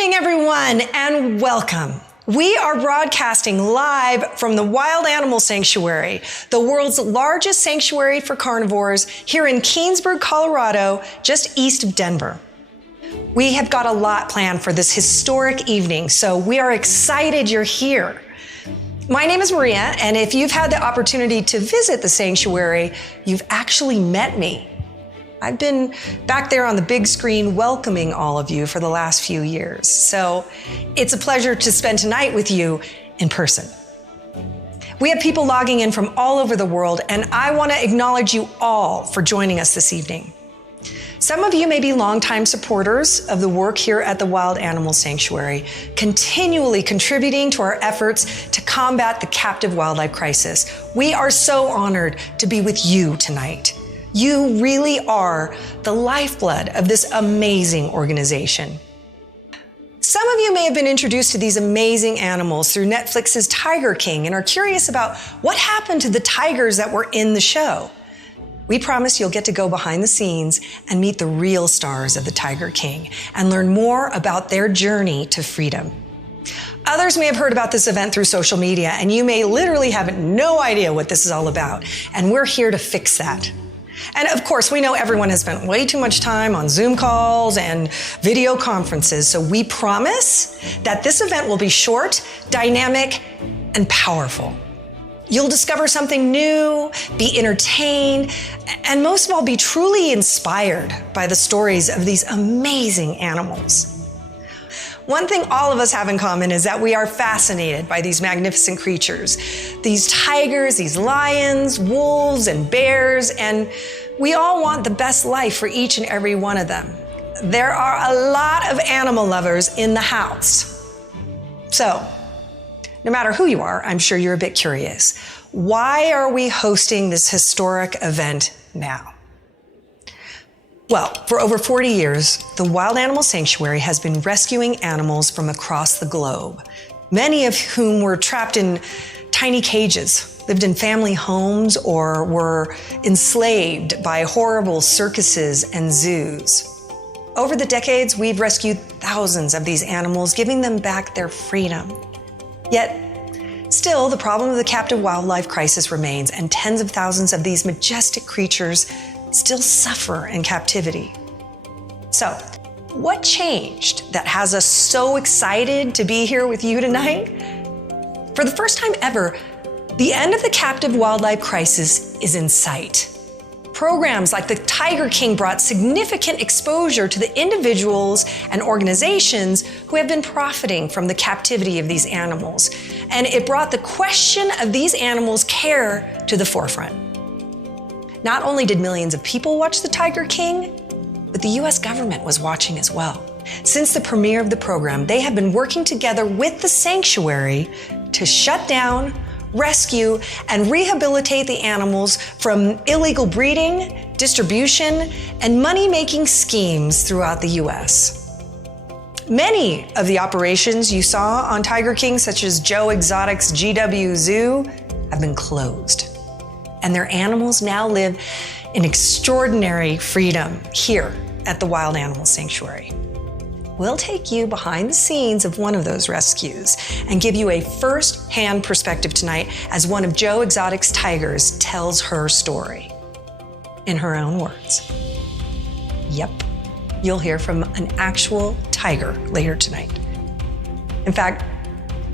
evening, everyone, and welcome. We are broadcasting live from the Wild Animal Sanctuary, the world's largest sanctuary for carnivores here in Keansburg, Colorado, just east of Denver. We have got a lot planned for this historic evening, so we are excited you're here. My name is Maria, and if you've had the opportunity to visit the sanctuary, you've actually met me. I've been back there on the big screen welcoming all of you for the last few years. So it's a pleasure to spend tonight with you in person. We have people logging in from all over the world, and I want to acknowledge you all for joining us this evening. Some of you may be longtime supporters of the work here at the Wild Animal Sanctuary, continually contributing to our efforts to combat the captive wildlife crisis. We are so honored to be with you tonight. You really are the lifeblood of this amazing organization. Some of you may have been introduced to these amazing animals through Netflix's Tiger King and are curious about what happened to the tigers that were in the show. We promise you'll get to go behind the scenes and meet the real stars of the Tiger King and learn more about their journey to freedom. Others may have heard about this event through social media, and you may literally have no idea what this is all about, and we're here to fix that. And of course, we know everyone has spent way too much time on Zoom calls and video conferences, so we promise that this event will be short, dynamic, and powerful. You'll discover something new, be entertained, and most of all, be truly inspired by the stories of these amazing animals. One thing all of us have in common is that we are fascinated by these magnificent creatures. These tigers, these lions, wolves, and bears, and we all want the best life for each and every one of them. There are a lot of animal lovers in the house. So, no matter who you are, I'm sure you're a bit curious. Why are we hosting this historic event now? Well, for over 40 years, the Wild Animal Sanctuary has been rescuing animals from across the globe, many of whom were trapped in tiny cages, lived in family homes, or were enslaved by horrible circuses and zoos. Over the decades, we've rescued thousands of these animals, giving them back their freedom. Yet, still, the problem of the captive wildlife crisis remains, and tens of thousands of these majestic creatures still suffer in captivity. So, what changed that has us so excited to be here with you tonight? For the first time ever, the end of the captive wildlife crisis is in sight. Programs like the Tiger King brought significant exposure to the individuals and organizations who have been profiting from the captivity of these animals. And it brought the question of these animals' care to the forefront. Not only did millions of people watch the Tiger King, but the US government was watching as well. Since the premiere of the program, they have been working together with the sanctuary to shut down, rescue, and rehabilitate the animals from illegal breeding, distribution, and money-making schemes throughout the US. Many of the operations you saw on Tiger King, such as Joe Exotic's GW Zoo, have been closed. And their animals now live in extraordinary freedom here at the Wild Animal Sanctuary. We'll take you behind the scenes of one of those rescues and give you a first-hand perspective tonight as one of Joe Exotic's tigers tells her story in her own words. Yep, you'll hear from an actual tiger later tonight. In fact,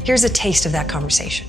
here's a taste of that conversation.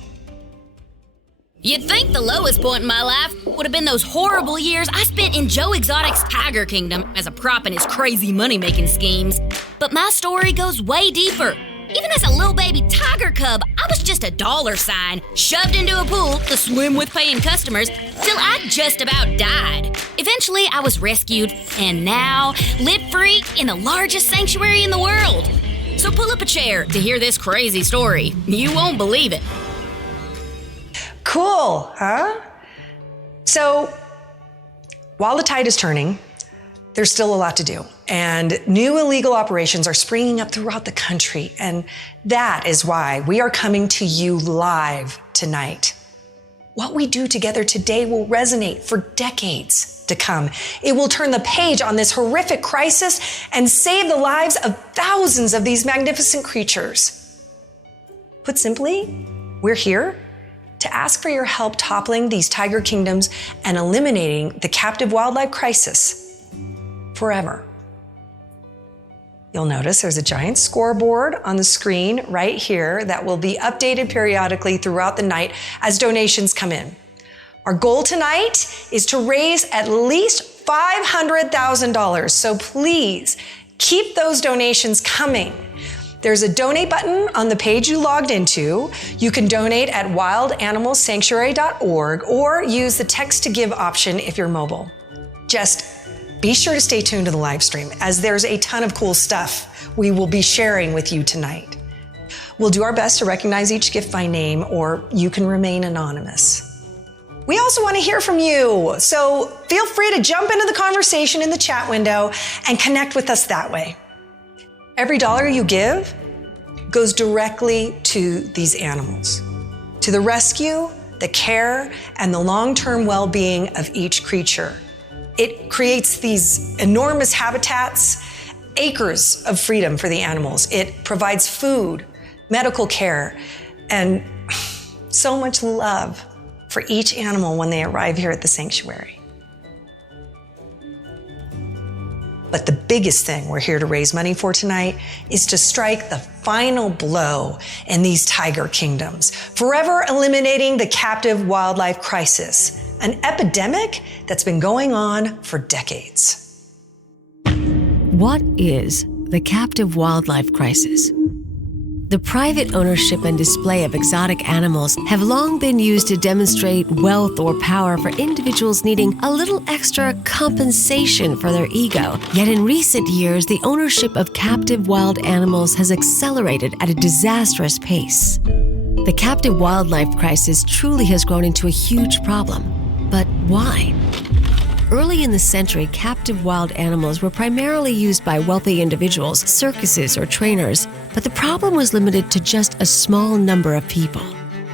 You'd think the lowest point in my life would have been those horrible years I spent in Joe Exotic's Tiger Kingdom as a prop in his crazy money-making schemes. But my story goes way deeper. Even as a little baby tiger cub, I was just a dollar sign, shoved into a pool to swim with paying customers, till I just about died. Eventually, I was rescued, and now live free in the largest sanctuary in the world. So pull up a chair to hear this crazy story. You won't believe it. Cool, huh? So, while the tide is turning, there's still a lot to do. And new illegal operations are springing up throughout the country. And that is why we are coming to you live tonight. What we do together today will resonate for decades. to come. It will turn the page on this horrific crisis and save the lives of thousands of these magnificent creatures. Put simply, we're here to ask for your help toppling these tiger kingdoms and eliminating the captive wildlife crisis forever. You'll notice there's a giant scoreboard on the screen right here that will be updated periodically throughout the night as donations come in. Our goal tonight is to raise at least $500,000, so please keep those donations coming. There's a donate button on the page you logged into. You can donate at wildanimalsanctuary.org or use the text to give option if you're mobile. Just be sure to stay tuned to the live stream as there's a ton of cool stuff we will be sharing with you tonight. We'll do our best to recognize each gift by name, or you can remain anonymous. We also want to hear from you, so feel free to jump into the conversation in the chat window and connect with us that way. Every dollar you give goes directly to these animals, to the rescue, the care, and the long-term well-being of each creature. It creates these enormous habitats, acres of freedom for the animals. It provides food, medical care, and so much love for each animal when they arrive here at the sanctuary. But the biggest thing we're here to raise money for tonight is to strike the final blow in these tiger kingdoms, forever eliminating the captive wildlife crisis, an epidemic that's been going on for decades. What is the captive wildlife crisis? The private ownership and display of exotic animals have long been used to demonstrate wealth or power for individuals needing a little extra compensation for their ego. Yet in recent years, the ownership of captive wild animals has accelerated at a disastrous pace. The captive wildlife crisis truly has grown into a huge problem. But why? Early in the century, captive wild animals were primarily used by wealthy individuals, circuses, or trainers, but the problem was limited to just a small number of people.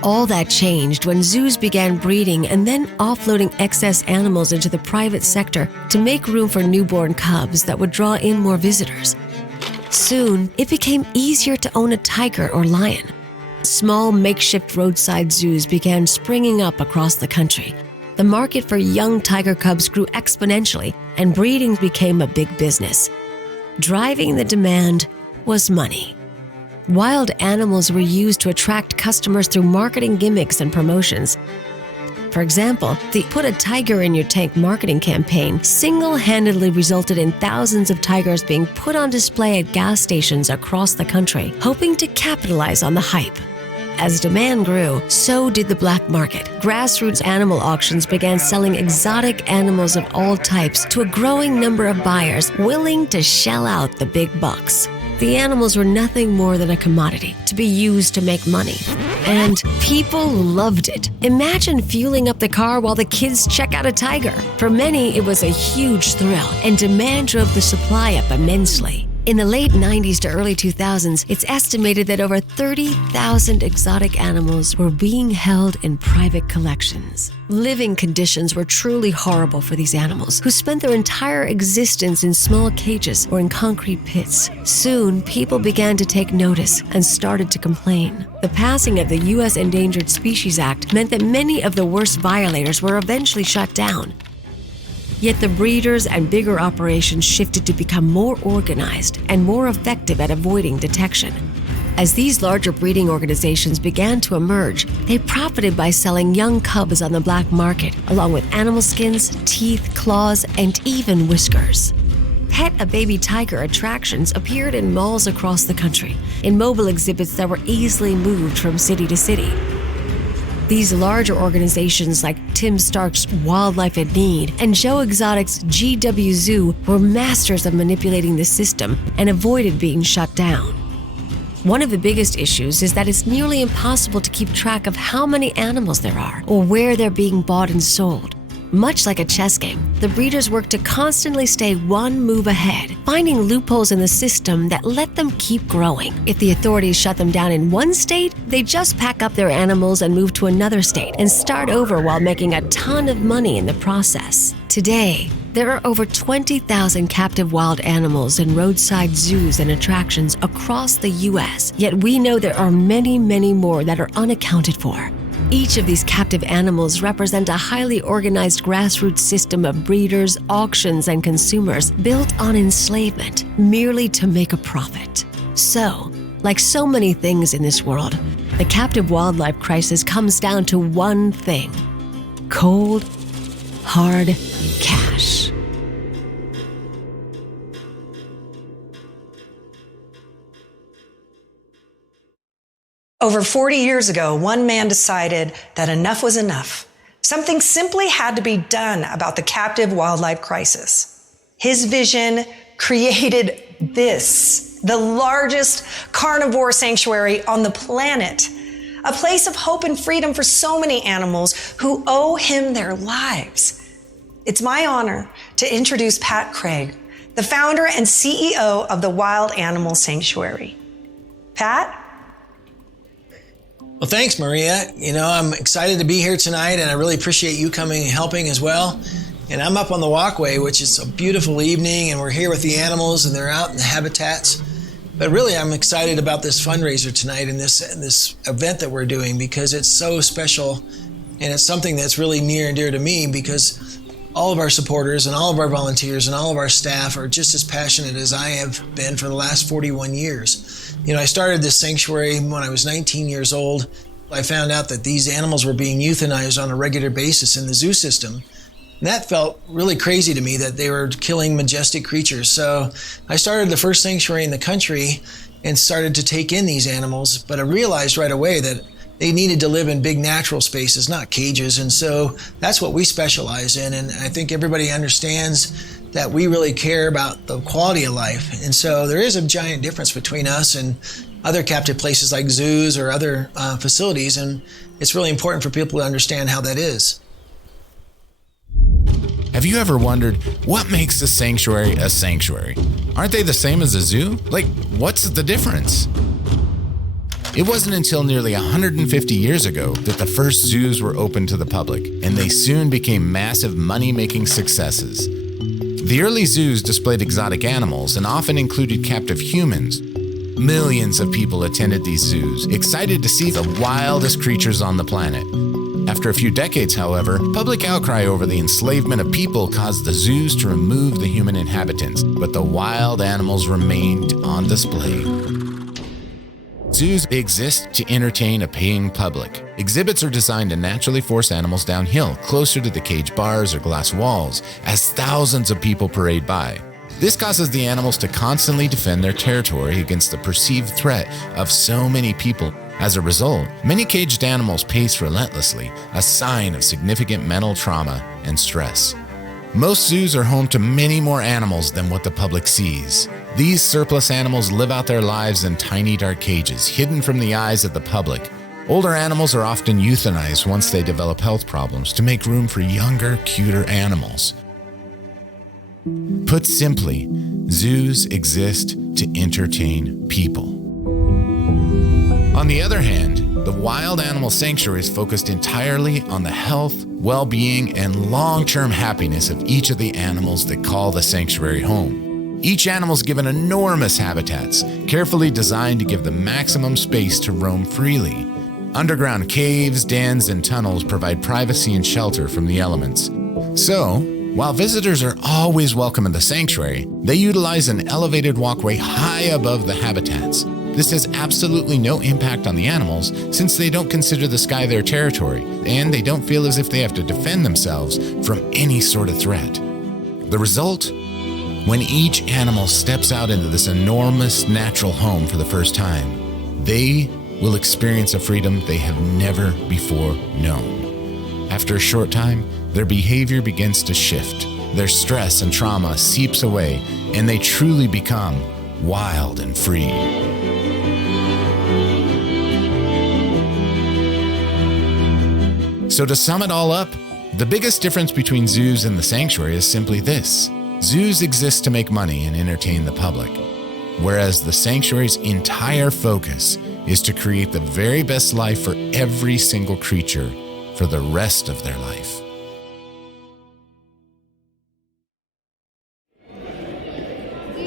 All that changed when zoos began breeding and then offloading excess animals into the private sector to make room for newborn cubs that would draw in more visitors. Soon, it became easier to own a tiger or lion. Small makeshift roadside zoos began springing up across the country. The market for young tiger cubs grew exponentially, and breeding became a big business. Driving the demand was money. Wild animals were used to attract customers through marketing gimmicks and promotions. For example, the Put a Tiger in Your Tank marketing campaign single-handedly resulted in thousands of tigers being put on display at gas stations across the country, hoping to capitalize on the hype. As demand grew, so did the black market. Grassroots animal auctions began selling exotic animals of all types to a growing number of buyers willing to shell out the big bucks. The animals were nothing more than a commodity to be used to make money. And people loved it. Imagine fueling up the car while the kids check out a tiger. For many, it was a huge thrill, and demand drove the supply up immensely. In the late 90s to early 2000s, it's estimated that over 30,000 exotic animals were being held in private collections. Living conditions were truly horrible for these animals, who spent their entire existence in small cages or in concrete pits. Soon, people began to take notice and started to complain. The passing of the U.S. Endangered Species Act meant that many of the worst violators were eventually shut down. Yet the breeders and bigger operations shifted to become more organized and more effective at avoiding detection. As these larger breeding organizations began to emerge, they profited by selling young cubs on the black market, along with animal skins, teeth, claws, and even whiskers. Pet a Baby Tiger attractions appeared in malls across the country, in mobile exhibits that were easily moved from city to city. These larger organizations like Tim Stark's Wildlife in Need and Joe Exotic's GW Zoo were masters of manipulating the system and avoided being shut down. One of the biggest issues is that it's nearly impossible to keep track of how many animals there are or where they're being bought and sold. Much like a chess game, the breeders work to constantly stay one move ahead, finding loopholes in the system that let them keep growing. If the authorities shut them down in one state, they just pack up their animals and move to another state and start over while making a ton of money in the process. Today, there are over 20,000 captive wild animals in roadside zoos and attractions across the U.S., yet we know there are many, many more that are unaccounted for. Each of these captive animals represent a highly organized grassroots system of breeders, auctions, and consumers built on enslavement merely to make a profit. So, like so many things in this world, the captive wildlife crisis comes down to one thing: cold, hard cash. Over 40 years ago, one man decided that enough was enough. Something simply had to be done about the captive wildlife crisis. His vision created this, the largest carnivore sanctuary on the planet, a place of hope and freedom for so many animals who owe him their lives. It's my honor to introduce Pat Craig, the founder and CEO of the Wild Animal Sanctuary. Pat? Well, thanks, Maria. I'm excited to be here tonight, and I really appreciate you coming and helping as well. And I'm up on the walkway, which is a beautiful evening, and we're here with the animals, and they're out in the habitats. But really, I'm excited about this fundraiser tonight and this event that we're doing, because it's so special, and it's something that's really near and dear to me, because all of our supporters and all of our volunteers and all of our staff are just as passionate as I have been for the last 41 years. I started this sanctuary when I was 19 years old. I found out that these animals were being euthanized on a regular basis in the zoo system. And that felt really crazy to me, that they were killing majestic creatures. So I started the first sanctuary in the country and started to take in these animals. But I realized right away that they needed to live in big natural spaces, not cages. And so that's what we specialize in. And I think everybody understands that we really care about the quality of life. And so there is a giant difference between us and other captive places like zoos or other facilities. And it's really important for people to understand how that is. Have you ever wondered what makes a sanctuary a sanctuary? Aren't they the same as a zoo? What's the difference? It wasn't until nearly 150 years ago that the first zoos were open to the public, and they soon became massive money-making successes. The early zoos displayed exotic animals and often included captive humans. Millions of people attended these zoos, excited to see the wildest creatures on the planet. After a few decades, however, public outcry over the enslavement of people caused the zoos to remove the human inhabitants, but the wild animals remained on display. Zoos exist to entertain a paying public. Exhibits are designed to naturally force animals downhill, closer to the cage bars or glass walls, as thousands of people parade by. This causes the animals to constantly defend their territory against the perceived threat of so many people. As a result, many caged animals pace relentlessly, a sign of significant mental trauma and stress. Most zoos are home to many more animals than what the public sees. These surplus animals live out their lives in tiny dark cages, hidden from the eyes of the public. Older animals are often euthanized once they develop health problems to make room for younger, cuter animals. Put simply, zoos exist to entertain people. On the other hand, the Wild Animal Sanctuary is focused entirely on the health, well-being, and long-term happiness of each of the animals that call the sanctuary home. Each animal is given enormous habitats, carefully designed to give them maximum space to roam freely. Underground caves, dens, and tunnels provide privacy and shelter from the elements. So, while visitors are always welcome in the sanctuary, they utilize an elevated walkway high above the habitats. This has absolutely no impact on the animals, since they don't consider the sky their territory, and they don't feel as if they have to defend themselves from any sort of threat. The result? When each animal steps out into this enormous natural home for the first time, they will experience a freedom they have never before known. After a short time, their behavior begins to shift. Their stress and trauma seeps away, and they truly become wild and free. So to sum it all up, the biggest difference between zoos and the sanctuary is simply this. Zoos exist to make money and entertain the public, whereas the sanctuary's entire focus is to create the very best life for every single creature for the rest of their life.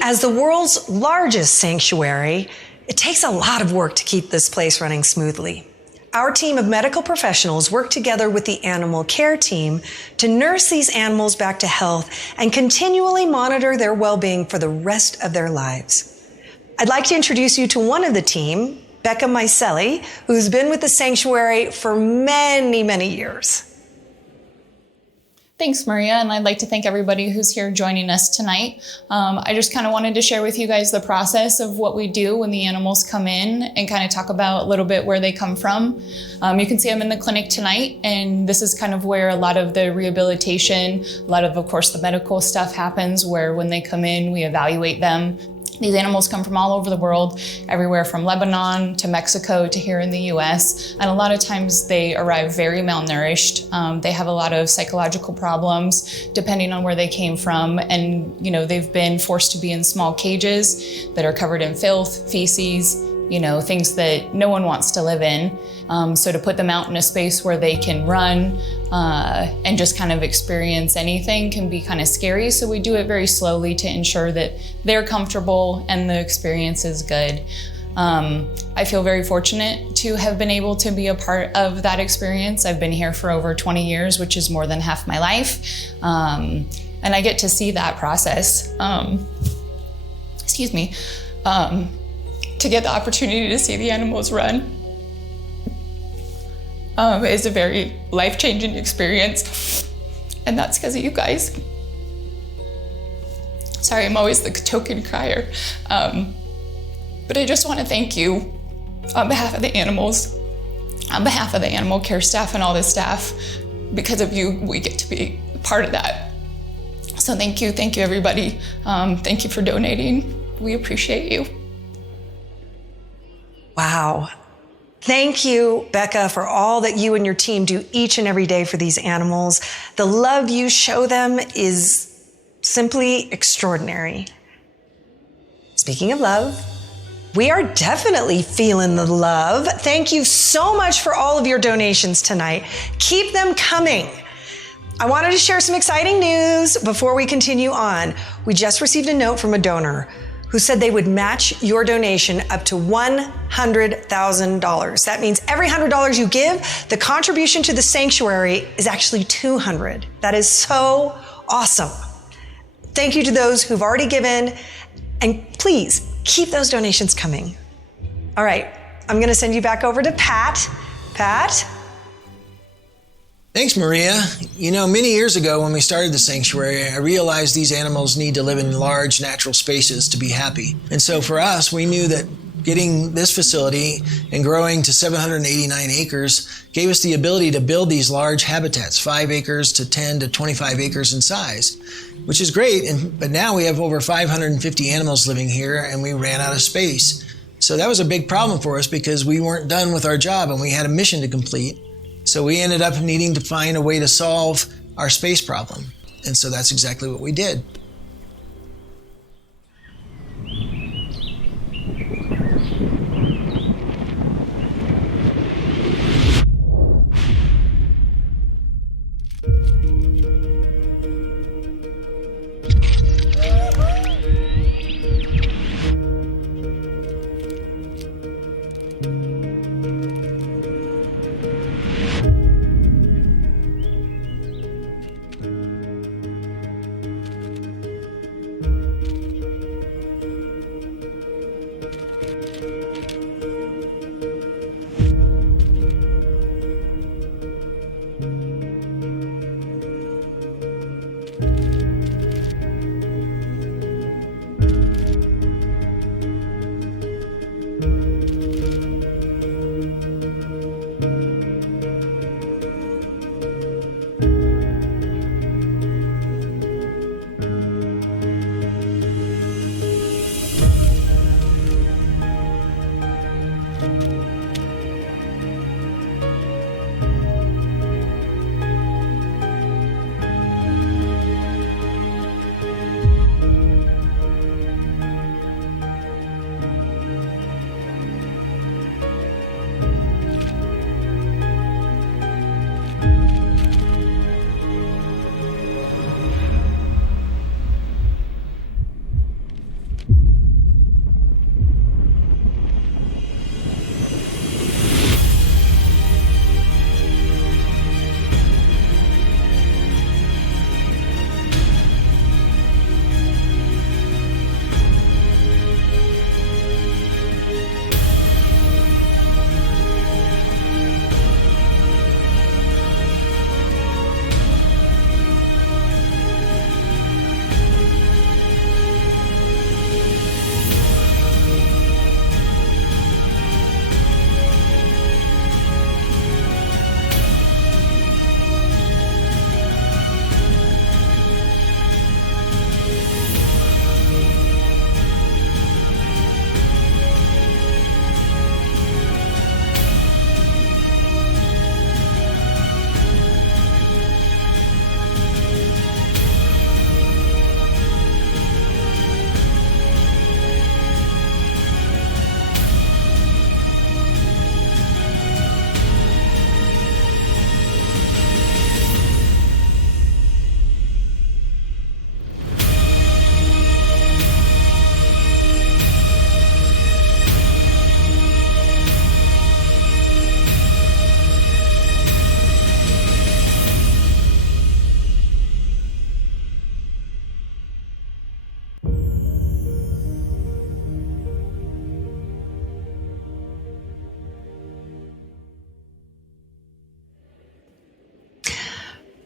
As the world's largest sanctuary, it takes a lot of work to keep this place running smoothly. Our team of medical professionals work together with the animal care team to nurse these animals back to health and continually monitor their well-being for the rest of their lives. I'd like to introduce you to one of the team, Becca Miceli, who's been with the sanctuary for many, many years. Thanks, Maria, and I'd like to thank everybody who's here joining us tonight. I just kind of wanted to share with you guys the process of what we do when the animals come in and kind of talk about a little bit where they come from. You can see I'm in the clinic tonight, and this is kind of where a lot of the rehabilitation, a lot of course, the medical stuff happens, where when they come in, we evaluate them. These animals come from all over the world, everywhere from Lebanon to Mexico to here in the US. And a lot of times they arrive very malnourished. They have a lot of psychological problems depending on where they came from. And, they've been forced to be in small cages that are covered in filth, feces, things that no one wants to live in. So to put them out in a space where they can run and just kind of experience anything can be kind of scary. So we do it very slowly to ensure that they're comfortable and the experience is good. I feel very fortunate to have been able to be a part of that experience. I've been here for over 20 years, which is more than half my life. And I get to see that process. To get the opportunity to see the animals run is a very life-changing experience, and that's because of you guys. Sorry, I'm always the token crier, but I just want to thank you on behalf of the animals, on behalf of the animal care staff and all the staff. Because of you, we get to be part of that. So thank you everybody. Thank you for donating. We appreciate you. Wow. Thank you, Becca, for all that you and your team do each and every day for these animals. The love you show them is simply extraordinary. Speaking of love, we are definitely feeling the love. Thank you so much for all of your donations tonight. Keep them coming. I wanted to share some exciting news before we continue on. We just received a note from a donor who said they would match your donation up to $100,000. That means every $100 you give, the contribution to the sanctuary is actually $200. That is so awesome. Thank you to those who've already given, and please keep those donations coming. All right, I'm gonna send you back over to Pat. Pat? Thanks, Maria. Many years ago when we started the sanctuary, I realized these animals need to live in large natural spaces to be happy. And so for us, we knew that getting this facility and growing to 789 acres gave us the ability to build these large habitats, 5 acres to 10 to 25 acres in size, which is great. But now we have over 550 animals living here, and we ran out of space. So that was a big problem for us because we weren't done with our job and we had a mission to complete. So we ended up needing to find a way to solve our space problem. And so that's exactly what we did.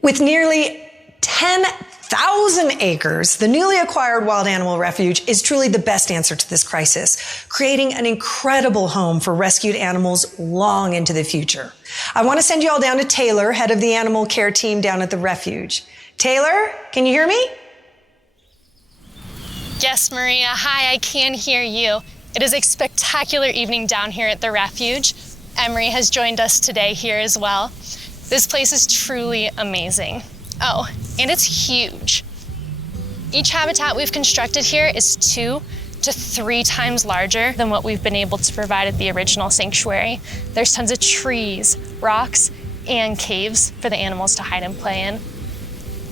With nearly 10,000 acres, the newly acquired Wild Animal Refuge is truly the best answer to this crisis, creating an incredible home for rescued animals long into the future. I want to send you all down to Taylor, head of the animal care team down at the refuge. Taylor, can you hear me? Yes, Maria. Hi, I can hear you. It is a spectacular evening down here at the refuge. Emery has joined us today here as well. This place is truly amazing. Oh, and it's huge. Each habitat we've constructed here is 2 to 3 times larger than what we've been able to provide at the original sanctuary. There's tons of trees, rocks, and caves for the animals to hide and play in.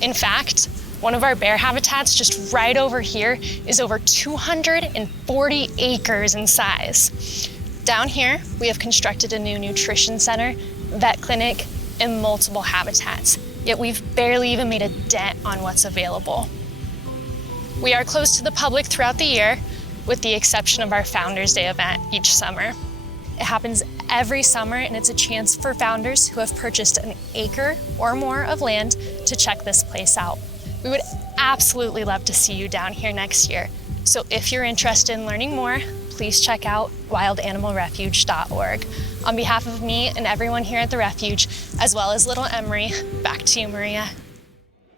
In fact, one of our bear habitats just right over here is over 240 acres in size. Down here, we have constructed a new nutrition center, vet clinic, and multiple habitats, yet we've barely even made a dent on what's available. We are closed to the public throughout the year, with the exception of our Founders Day event each summer. It happens every summer, and it's a chance for founders who have purchased an acre or more of land to check this place out. We would absolutely love to see you down here next year. So if you're interested in learning more, please check out wildanimalrefuge.org. On behalf of me and everyone here at the refuge, as well as little Emery, back to you, Maria.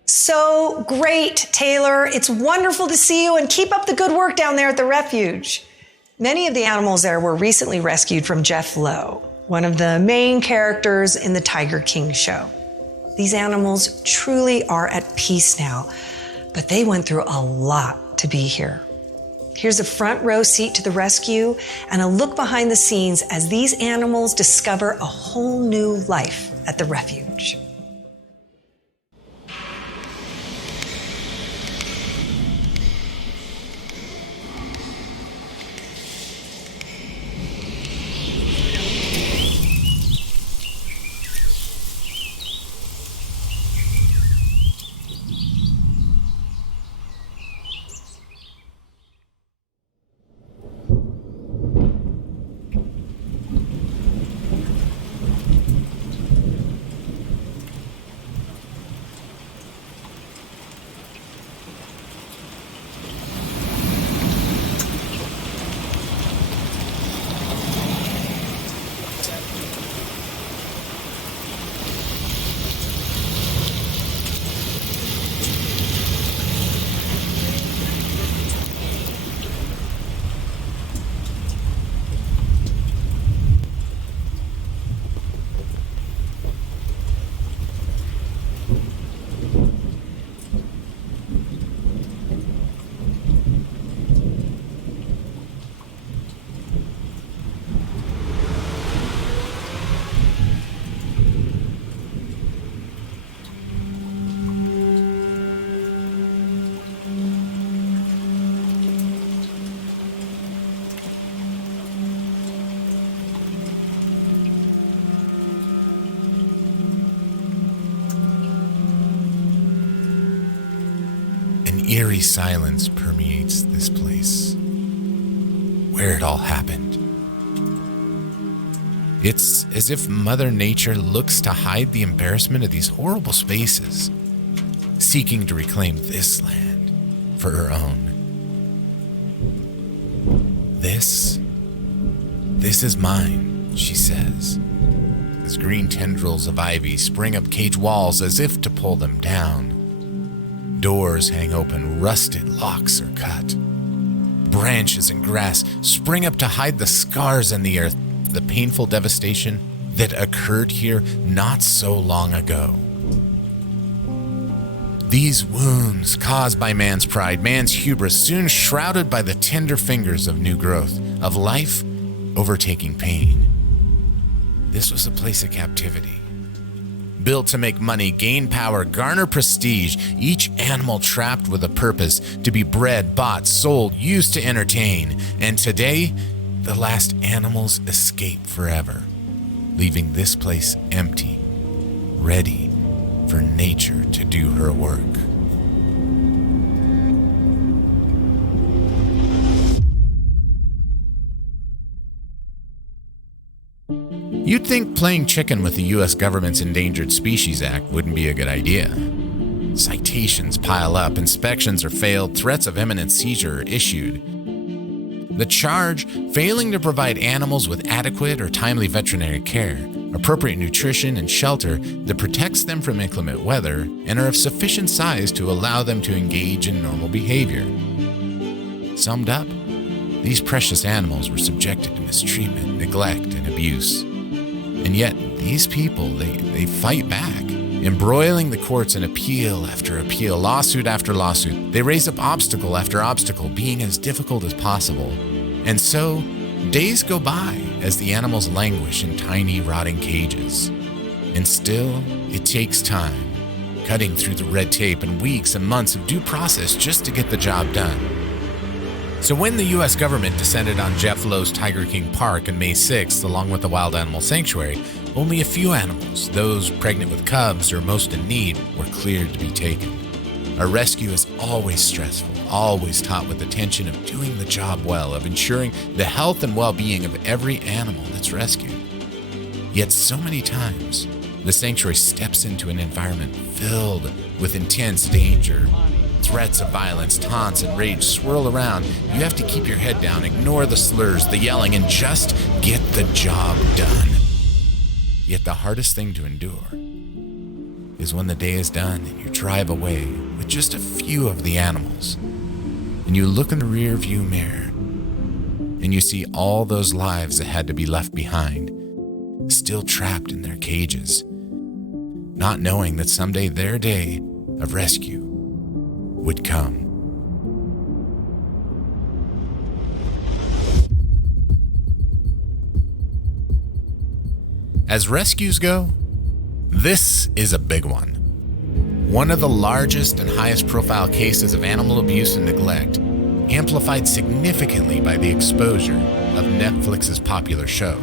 So great, Taylor. It's wonderful to see you, and keep up the good work down there at the refuge. Many of the animals there were recently rescued from Jeff Lowe, one of the main characters in the Tiger King show. These animals truly are at peace now, but they went through a lot to be here. Here's a front row seat to the rescue and a look behind the scenes as these animals discover a whole new life at the refuge. Eerie silence permeates this place, where it all happened. It's as if Mother Nature looks to hide the embarrassment of these horrible spaces, seeking to reclaim this land for her own. This is mine, she says, as green tendrils of ivy spring up cage walls as if to pull them down. Doors hang open, rusted locks are cut. Branches and grass spring up to hide the scars in the earth, the painful devastation that occurred here not so long ago. These wounds caused by man's pride, man's hubris, soon shrouded by the tender fingers of new growth, of life overtaking pain. This was a place of captivity. Built to make money, gain power, garner prestige, each animal trapped with a purpose to be bred, bought, sold, used to entertain. And today, the last animals escape forever, leaving this place empty, ready for nature to do her work. You'd think playing chicken with the U.S. government's Endangered Species Act wouldn't be a good idea. Citations pile up, inspections are failed, threats of imminent seizure are issued. The charge, failing to provide animals with adequate or timely veterinary care, appropriate nutrition, and shelter that protects them from inclement weather and are of sufficient size to allow them to engage in normal behavior. Summed up, these precious animals were subjected to mistreatment, neglect, and abuse. And yet, these people, they fight back, embroiling the courts in appeal after appeal, lawsuit after lawsuit. They raise up obstacle after obstacle, being as difficult as possible. And so, days go by as the animals languish in tiny, rotting cages. And still, it takes time, cutting through the red tape and weeks and months of due process just to get the job done. So when the U.S. government descended on Jeff Lowe's Tiger King Park on May 6th, along with the Wild Animal Sanctuary, only a few animals, those pregnant with cubs or most in need, were cleared to be taken. A rescue is always stressful, always taught with the tension of doing the job well, of ensuring the health and well-being of every animal that's rescued. Yet so many times, the sanctuary steps into an environment filled with intense danger. Threats of violence, taunts, and rage swirl around. You have to keep your head down, ignore the slurs, the yelling, and just get the job done. Yet the hardest thing to endure is when the day is done and you drive away with just a few of the animals, and you look in the rear view mirror and you see all those lives that had to be left behind, still trapped in their cages, not knowing that someday their day of rescue would come. As rescues go, this is a big one. One of the largest and highest profile cases of animal abuse and neglect, amplified significantly by the exposure of Netflix's popular show.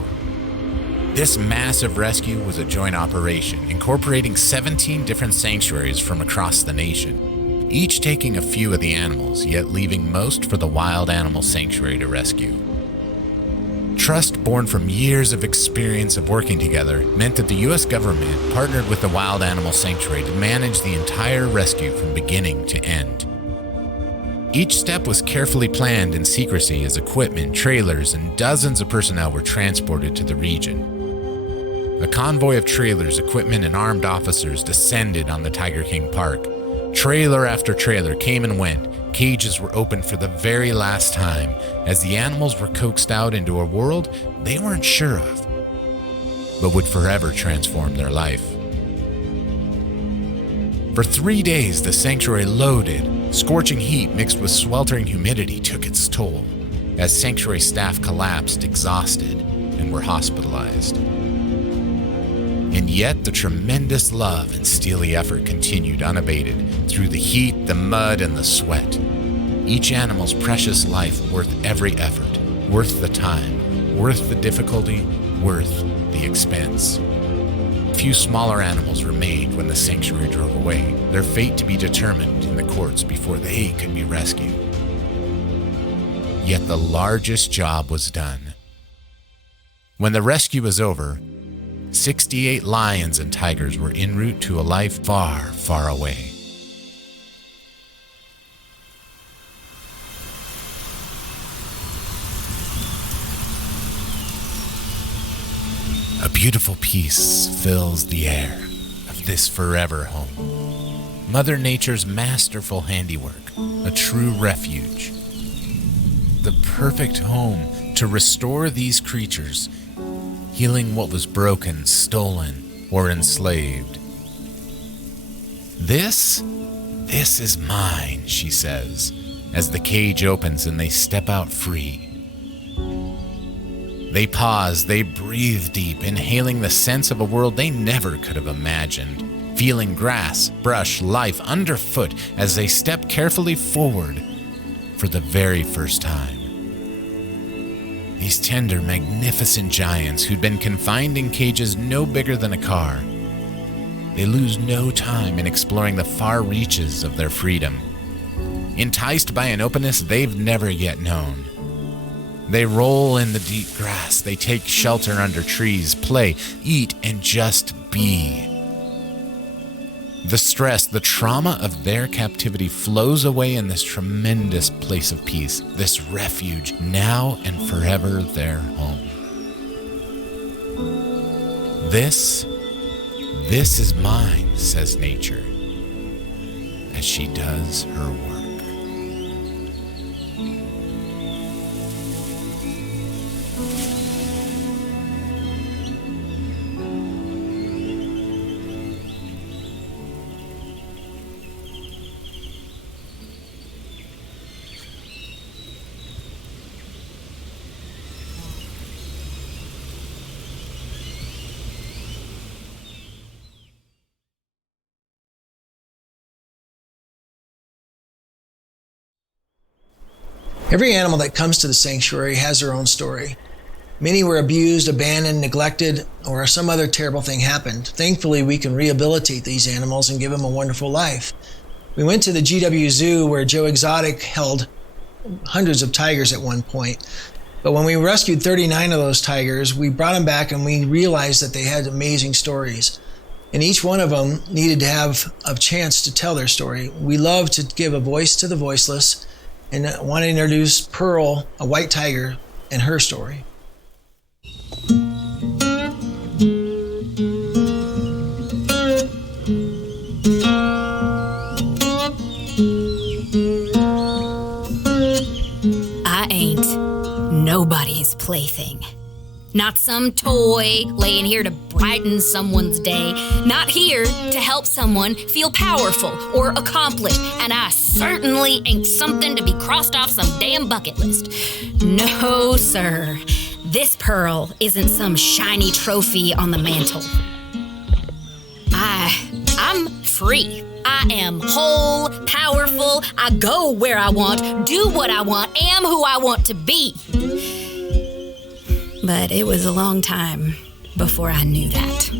This massive rescue was a joint operation incorporating 17 different sanctuaries from across the nation, each taking a few of the animals, yet leaving most for the Wild Animal Sanctuary to rescue. Trust born from years of experience of working together meant that the U.S. government partnered with the Wild Animal Sanctuary to manage the entire rescue from beginning to end. Each step was carefully planned in secrecy as equipment, trailers, and dozens of personnel were transported to the region. A convoy of trailers, equipment, and armed officers descended on the Tiger King Park. Trailer after trailer came and went. Cages were opened for the very last time as the animals were coaxed out into a world they weren't sure of, but would forever transform their life. For 3 days, the sanctuary loaded. Scorching heat mixed with sweltering humidity took its toll as sanctuary staff collapsed, exhausted, and were hospitalized. And yet the tremendous love and steely effort continued unabated through the heat, the mud, and the sweat. Each animal's precious life worth every effort, worth the time, worth the difficulty, worth the expense. Few smaller animals remained when the sanctuary drove away, their fate to be determined in the courts before they could be rescued. Yet the largest job was done. When the rescue was over, 68 lions and tigers were en route to a life far, far away. A beautiful peace fills the air of this forever home. Mother Nature's masterful handiwork, a true refuge. The perfect home to restore these creatures, healing what was broken, stolen, or enslaved. This is mine, she says, as the cage opens and they step out free. They pause, they breathe deep, inhaling the sense of a world they never could have imagined, feeling grass, brush, life underfoot as they step carefully forward for the very first time. These tender, magnificent giants who'd been confined in cages no bigger than a car. They lose no time in exploring the far reaches of their freedom, enticed by an openness they've never yet known. They roll in the deep grass. They take shelter under trees, play, eat, and just be. The stress, the trauma of their captivity flows away in this tremendous place of peace, this refuge, now and forever their home. This is mine, says nature, as she does her work. Every animal that comes to the sanctuary has their own story. Many were abused, abandoned, neglected, or some other terrible thing happened. Thankfully, we can rehabilitate these animals and give them a wonderful life. We went to the GW Zoo where Joe Exotic held hundreds of tigers at one point. But when we rescued 39 of those tigers, we brought them back and we realized that they had amazing stories. And each one of them needed to have a chance to tell their story. We love to give a voice to the voiceless, and I want to introduce Pearl, a white tiger, and her story. I ain't nobody's plaything. Not some toy laying here to brighten someone's day. Not here to help someone feel powerful or accomplished. And I certainly ain't something to be crossed off some damn bucket list. No, sir. This pearl isn't some shiny trophy on the mantle. I'm free. I am whole, powerful. I go where I want, do what I want, am who I want to be. But it was a long time before I knew that.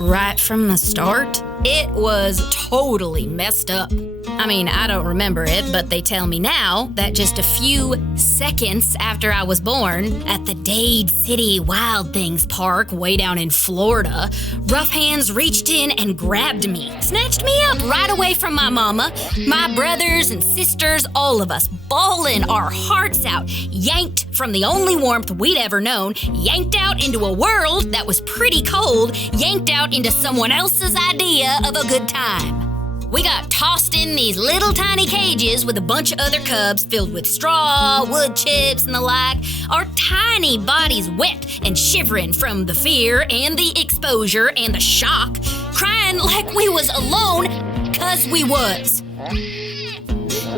Right from the start, it was totally messed up. I mean, I don't remember it, but they tell me now that just a few seconds after I was born, at the Dade City Wild Things Park way down in Florida, rough hands reached in and grabbed me, snatched me up right away from my mama, my brothers and sisters, all of us, bawling our hearts out, yanked from the only warmth we'd ever known, yanked out into a world that was pretty cold, yanked out into someone else's idea of a good time. We got tossed in these little tiny cages with a bunch of other cubs filled with straw, wood chips, and the like, our tiny bodies wet and shivering from the fear and the exposure and the shock, crying like we was alone, 'cause we was.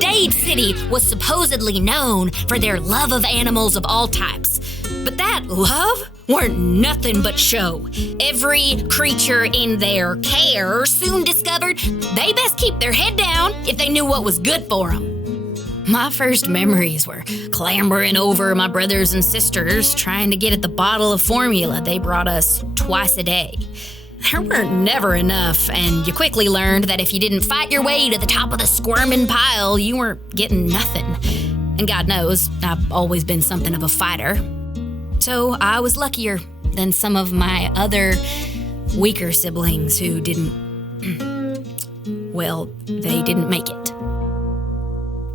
Dade City was supposedly known for their love of animals of all types, but that love weren't nothing but show. Every creature in their care soon discovered they best keep their head down if they knew what was good for them. My first memories were clambering over my brothers and sisters trying to get at the bottle of formula they brought us twice a day. There weren't never enough, and you quickly learned that if you didn't fight your way to the top of the squirming pile, you weren't getting nothing. And God knows, I've always been something of a fighter. So I was luckier than some of my other weaker siblings who didn't, well, they didn't make it.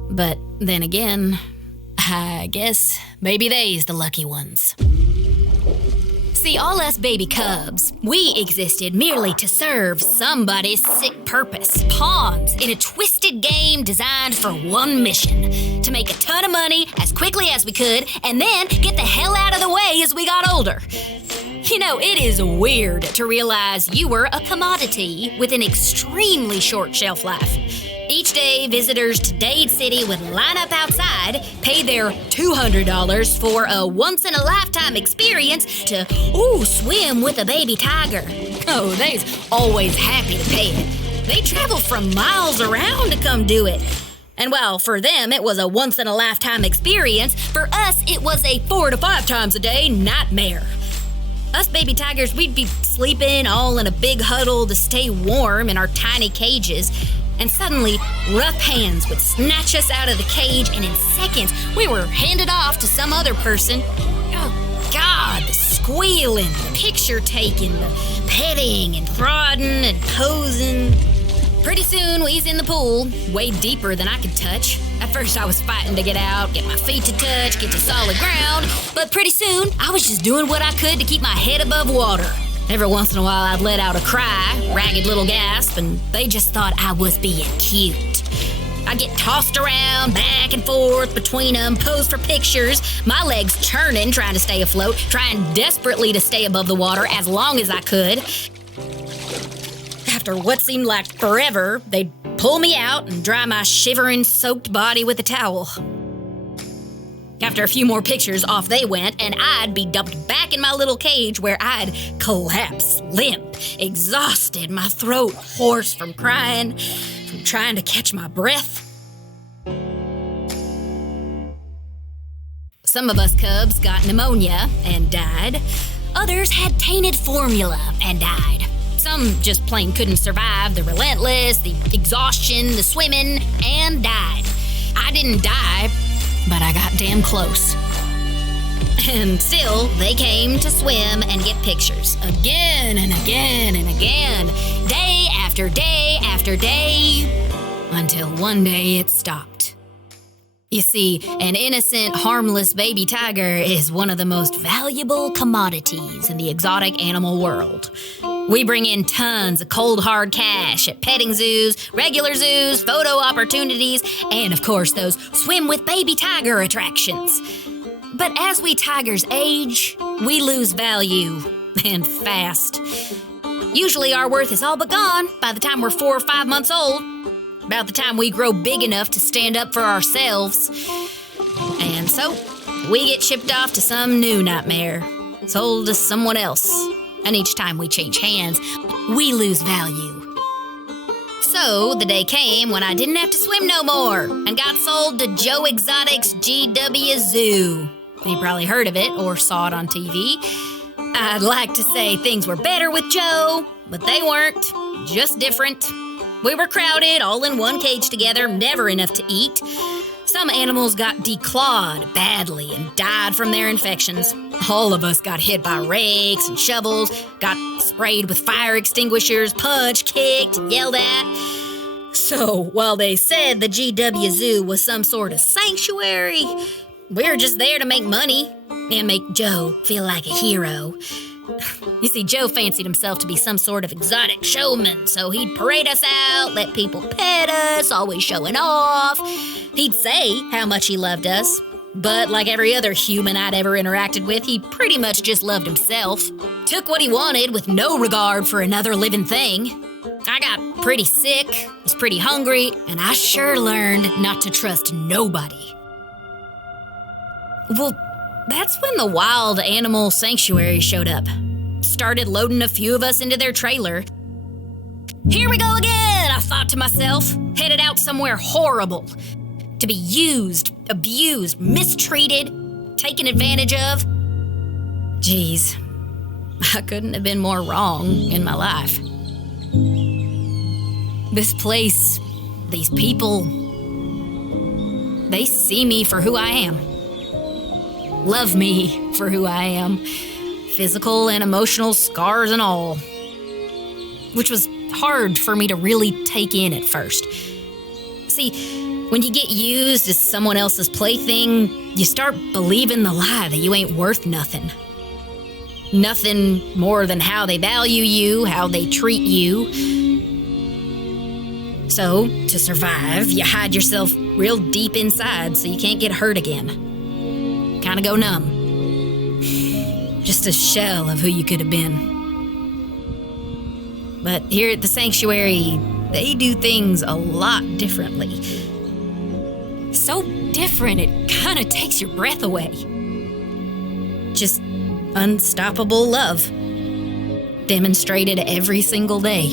But then again, I guess maybe they's the lucky ones. See, all us baby cubs, we existed merely to serve somebody's sick purpose. Pawns in a twisted game designed for one mission: to make a ton of money as quickly as we could and then get the hell out of the way as we got older. You know, it is weird to realize you were a commodity with an extremely short shelf life. Each day, visitors to Dade City would line up outside, pay their $200 for a once-in-a-lifetime experience to, swim with a baby tiger. Oh, they's always happy to pay it. They travel from miles around to come do it. And while for them it was a once-in-a-lifetime experience, for us it was a 4 to 5 times a day nightmare. Us baby tigers, we'd be sleeping all in a big huddle to stay warm in our tiny cages, and suddenly, rough hands would snatch us out of the cage, and in seconds, we were handed off to some other person. Oh, God, the squealing, the picture taking, the petting and prodding and posing. Pretty soon, we was in the pool, way deeper than I could touch. At first, I was fighting to get out, get my feet to touch, get to solid ground, but pretty soon, I was just doing what I could to keep my head above water. Every once in a while, I'd let out a cry, ragged little gasp, and they just thought I was being cute. I'd get tossed around, back and forth between them, pose for pictures, my legs churning, trying to stay afloat, trying desperately to stay above the water as long as I could. After what seemed like forever, they'd pull me out and dry my shivering, soaked body with a towel. After a few more pictures, off they went, and I'd be dumped back in my little cage where I'd collapse, limp, exhausted, my throat hoarse from crying, from trying to catch my breath. Some of us cubs got pneumonia and died. Others had tainted formula and died. Some just plain couldn't survive the relentless, the exhaustion, the swimming, and died. I didn't die, but I got damn close. And still, they came to swim and get pictures. Again and again and again. Day after day after day. Until one day it stopped. You see, an innocent, harmless baby tiger is one of the most valuable commodities in the exotic animal world. We bring in tons of cold, hard cash at petting zoos, regular zoos, photo opportunities, and of course those swim with baby tiger attractions. But as we tigers age, we lose value, and fast. Usually our worth is all but gone by the time we're 4 or 5 months old, about the time we grow big enough to stand up for ourselves. And so, we get shipped off to some new nightmare, sold to someone else. And each time we change hands, we lose value. So, the day came when I didn't have to swim no more and got sold to Joe Exotic's GW Zoo. You probably heard of it or saw it on TV. I'd like to say things were better with Joe, but they weren't, just different. We were crowded, all in one cage together, never enough to eat. Some animals got declawed badly and died from their infections. All of us got hit by rakes and shovels, got sprayed with fire extinguishers, punched, kicked, and yelled at. So, while they said the GW Zoo was some sort of sanctuary, we were just there to make money and make Joe feel like a hero. You see, Joe fancied himself to be some sort of exotic showman, so he'd parade us out, let people pet us, always showing off. He'd say how much he loved us, but like every other human I'd ever interacted with, he pretty much just loved himself. Took what he wanted with no regard for another living thing. I got pretty sick, was pretty hungry, and I sure learned not to trust nobody. Well, that's when the wild animal sanctuary showed up. Started loading a few of us into their trailer. Here we go again, I thought to myself, headed out somewhere horrible. To be used, abused, mistreated, taken advantage of. Geez, I couldn't have been more wrong in my life. This place, these people, they see me for who I am. Love me for who I am, physical and emotional scars and all, which was hard for me to really take in at first. See, when you get used as someone else's plaything, you start believing the lie that you ain't worth nothing. Nothing more than how they value you, how they treat you. So, to survive, you hide yourself real deep inside so you can't get hurt again. Kind of go numb. Just a shell of who you could have been. But here at the sanctuary, they do things a lot differently. So different, it kind of takes your breath away. Just unstoppable love. Demonstrated every single day.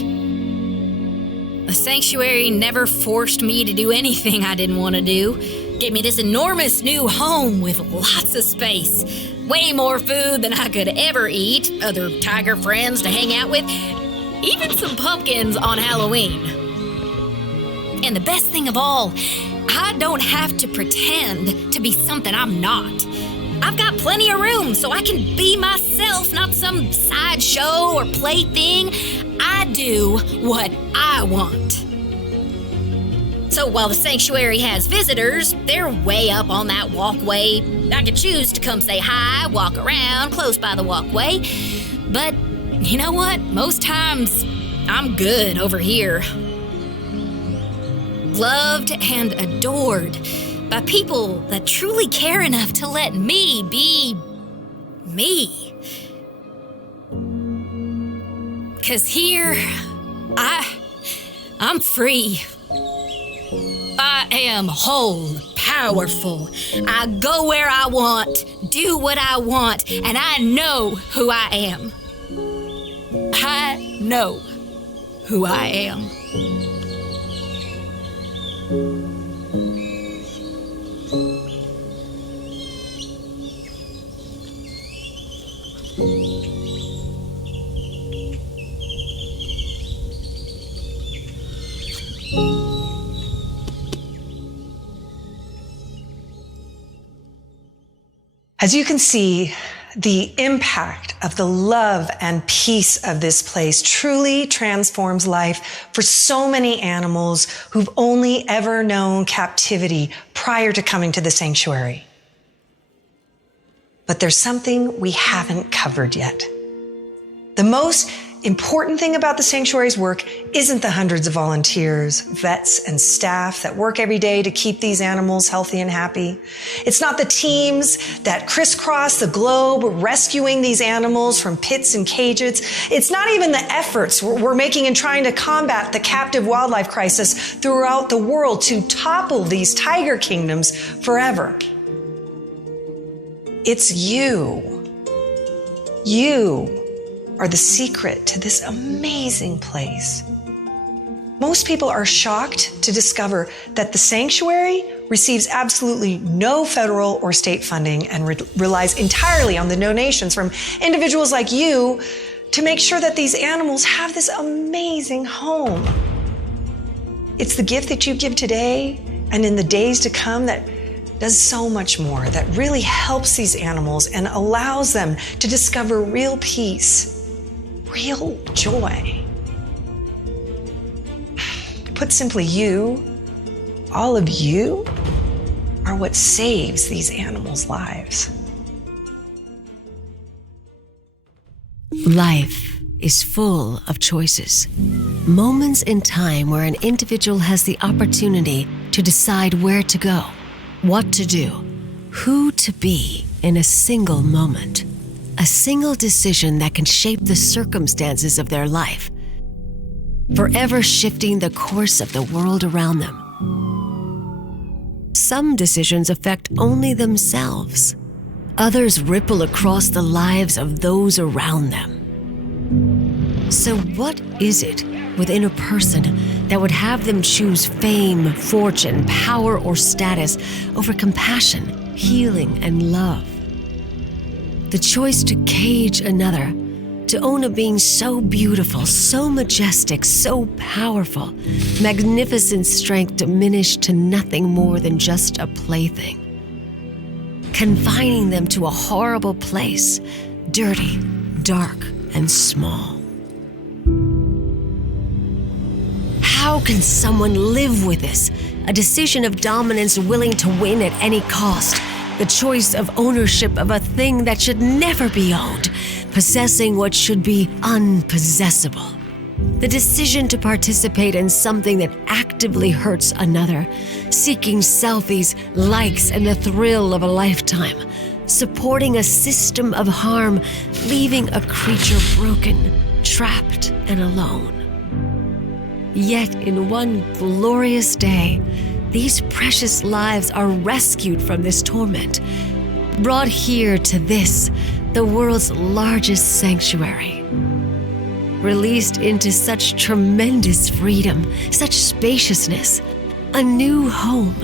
The sanctuary never forced me to do anything I didn't want to do. Gave me this enormous new home with lots of space. way more food than I could ever eat, other tiger friends to hang out with, even some pumpkins on Halloween. And the best thing of all, I don't have to pretend to be something I'm not. I've got plenty of room so I can be myself, not some sideshow or plaything. I do what I want. So while the sanctuary has visitors, they're way up on that walkway. I could choose to come say hi, walk around close by the walkway. But you know what? Most times, I'm good over here. Loved and adored by people that truly care enough to let me be me. 'Cause here, I'm free. I am whole, powerful. I go where I want, do what I want, and I know who I am. I know who I am. As you can see, the impact of the love and peace of this place truly transforms life for so many animals who've only ever known captivity prior to coming to the sanctuary. But there's something we haven't covered yet. The most important thing about the sanctuary's work isn't the hundreds of volunteers, vets, and staff that work every day to keep these animals healthy and happy. It's not the teams that crisscross the globe rescuing these animals from pits and cages. It's not even the efforts we're making in trying to combat the captive wildlife crisis throughout the world to topple these tiger kingdoms forever. It's you. You are the secret to this amazing place. Most people are shocked to discover that the sanctuary receives absolutely no federal or state funding and relies entirely on the donations from individuals like you to make sure that these animals have this amazing home. It's the gift that you give today and in the days to come that does so much more, that really helps these animals and allows them to discover real peace, real joy. Put simply, you, all of you, are what saves these animals' lives. Life is full of choices. Moments in time where an individual has the opportunity to decide where to go, what to do, who to be in a single moment. A single decision that can shape the circumstances of their life, forever shifting the course of the world around them. Some decisions affect only themselves. Others ripple across the lives of those around them. So what is it within a person that would have them choose fame, fortune, power, or status over compassion, healing, and love? The choice to cage another, to own a being so beautiful, so majestic, so powerful, magnificent strength diminished to nothing more than just a plaything. Confining them to a horrible place, dirty, dark, and small. How can someone live with this? A decision of dominance willing to win at any cost. The choice of ownership of a thing that should never be owned, possessing what should be unpossessable. The decision to participate in something that actively hurts another, seeking selfies, likes, and the thrill of a lifetime, supporting a system of harm, leaving a creature broken, trapped, and alone. Yet in one glorious day, these precious lives are rescued from this torment, brought here to this, the world's largest sanctuary. Released into such tremendous freedom, such spaciousness, a new home.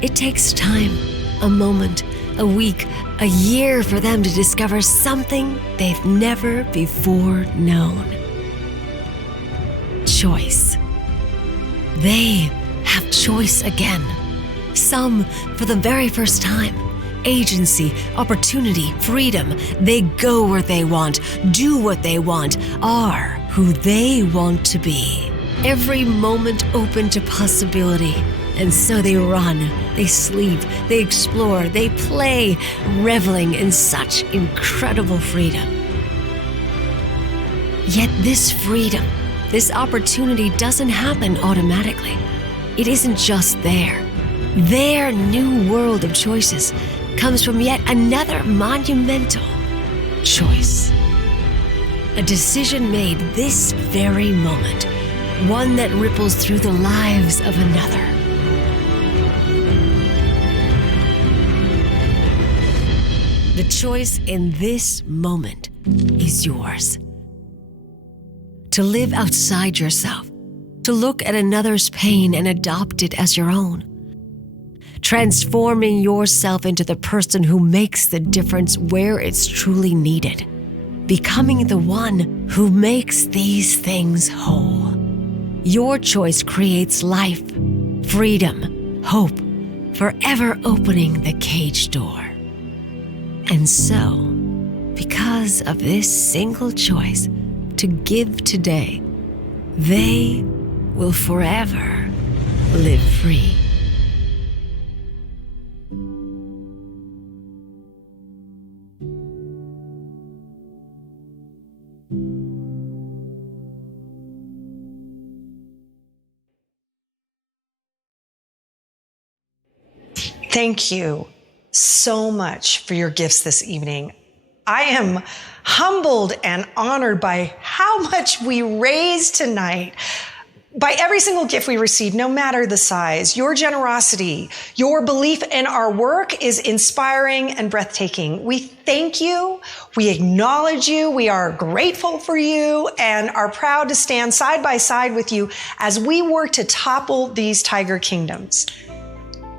It takes time, a moment, a week, a year for them to discover something they've never before known. Choice. They have choice again. Some for the very first time. Agency, opportunity, freedom. They go where they want, do what they want, are who they want to be. Every moment open to possibility. And so they run, they sleep, they explore, they play, reveling in such incredible freedom. Yet this freedom, this opportunity doesn't happen automatically. It isn't just there. Their new world of choices comes from yet another monumental choice. A decision made this very moment, one that ripples through the lives of another. The choice in this moment is yours. To live outside yourself, to look at another's pain and adopt it as your own. Transforming yourself into the person who makes the difference where it's truly needed. Becoming the one who makes these things whole. Your choice creates life, freedom, hope, forever opening the cage door. And so, because of this single choice to give today, they will forever live free. Thank you so much for your gifts this evening. I am humbled and honored by how much we raised tonight. By every single gift we received, no matter the size, your generosity, your belief in our work is inspiring and breathtaking. We thank you. We acknowledge you. We are grateful for you and are proud to stand side by side with you as we work to topple these tiger kingdoms.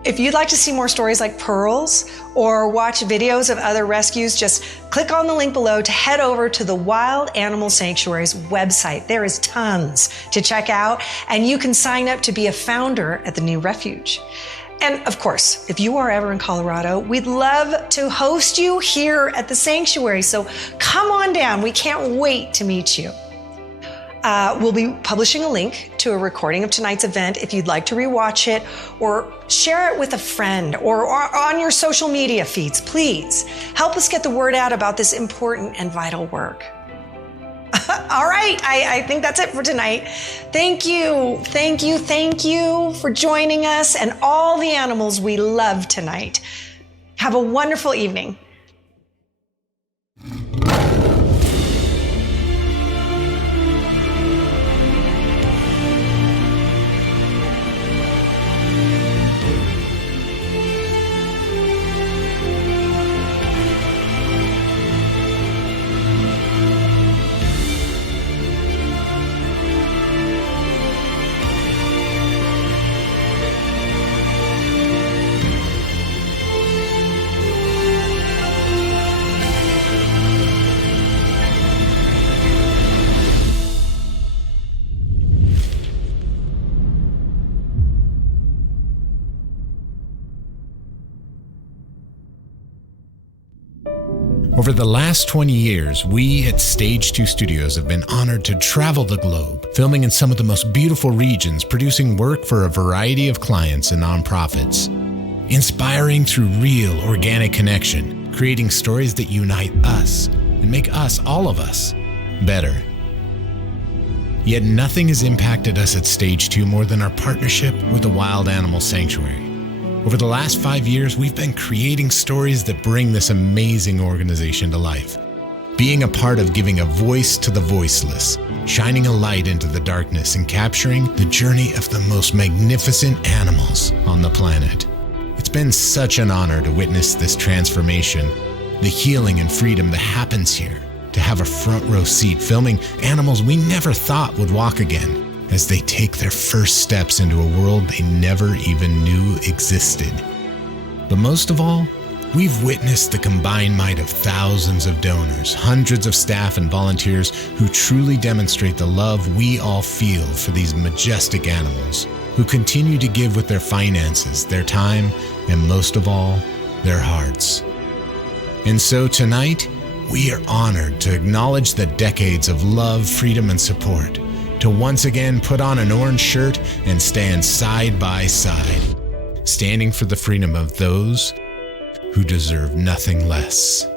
If you'd like to see more stories like Pearl's or watch videos of other rescues, just click on the link below to head over to the Wild Animal Sanctuary's website. There is tons to check out, and you can sign up to be a founder at the new refuge. And of course, if you are ever in Colorado, we'd love to host you here at the sanctuary. So come on down. We can't wait to meet you. We'll be publishing a link to a recording of tonight's event if you'd like to rewatch it or share it with a friend or on your social media feeds. Please help us get the word out about this important and vital work. All right, I think that's it for tonight. Thank you for joining us and all the animals we love tonight. Have a wonderful evening. Over the last 20 years, we at Stage 2 Studios have been honored to travel the globe, filming in some of the most beautiful regions, producing work for a variety of clients and nonprofits. Inspiring through real, organic connection, creating stories that unite us and make us, all of us, better. Yet nothing has impacted us at Stage 2 more than our partnership with the Wild Animal Sanctuary. Over the last 5 years, we've been creating stories that bring this amazing organization to life. Being a part of giving a voice to the voiceless, shining a light into the darkness, and capturing the journey of the most magnificent animals on the planet. It's been such an honor to witness this transformation, the healing and freedom that happens here, to have a front row seat filming animals we never thought would walk again, as they take their first steps into a world they never even knew existed. But most of all, We've witnessed the combined might of thousands of donors, hundreds of staff and volunteers who truly demonstrate the love we all feel for these majestic animals, who continue to give with their finances, their time, and most of all, their hearts. And so tonight, we are honored to acknowledge the decades of love, freedom, and support, to once again put on an orange shirt and stand side by side, standing for the freedom of those who deserve nothing less.